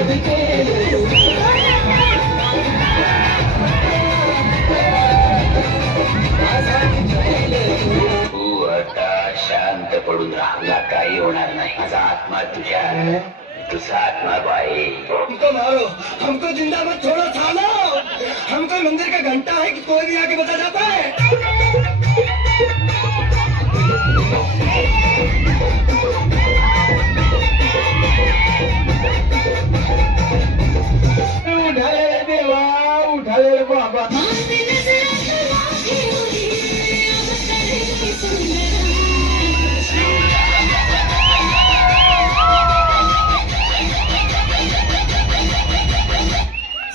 तू आता शांत पडून राहला, काही होणार नाही. माझा आत्मा तुझ्या, तुझा आत्मा बाई. हमको मारो, हमको जिंदा मत छोड़ो सालो. हमको मंदिर का घंटा है कि कोई भी आके बता जाता है. उठाले रे देवा, उठाले रे बाबा.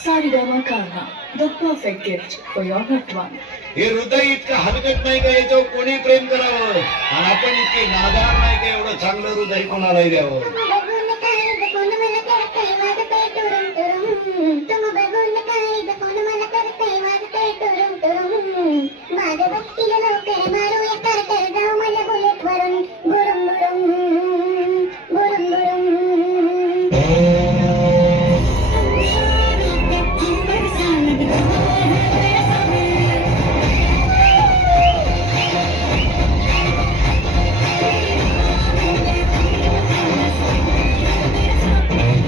Saregama Karma, the perfect gift for your loved one. हे हृदय इतकं हलकट नाही का याच्यावर कोणी प्रेम करावं, आणि आपण इतके नादार नाही का एवढं चांगलं हृदय कोणालाही द्यावं. माझ्या भक्तीला लवकर मारूया कर जाऊ माझ्या बुलेट वरून गुरुम गुरुम गुरुम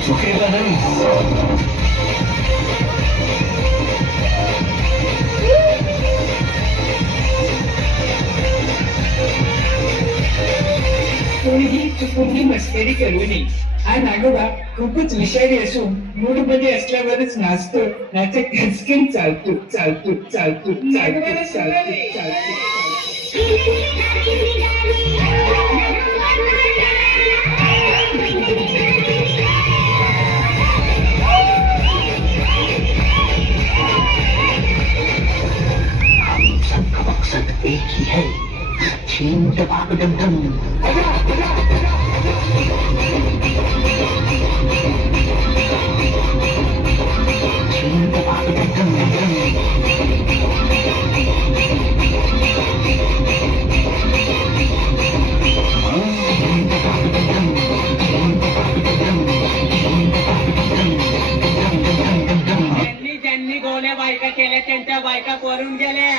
झुकेगा नहीं. कोणीही चुकूनही मस्करी करू नये. हा नागोबा खूपच विषारी असून मूड मध्ये असल्यावरच नाचतो, नाचे खचकीन चालतो चालतो चालतो चालतो चालतो चालतो. हम सबका मकसद एक ही है, सचिन दबाग डम डम. सचिन दबाग डम डम डम. ज्यांनी ज्यांनी गोल्या बायका केल्या त्यांच्या बायका पळून गेल्या.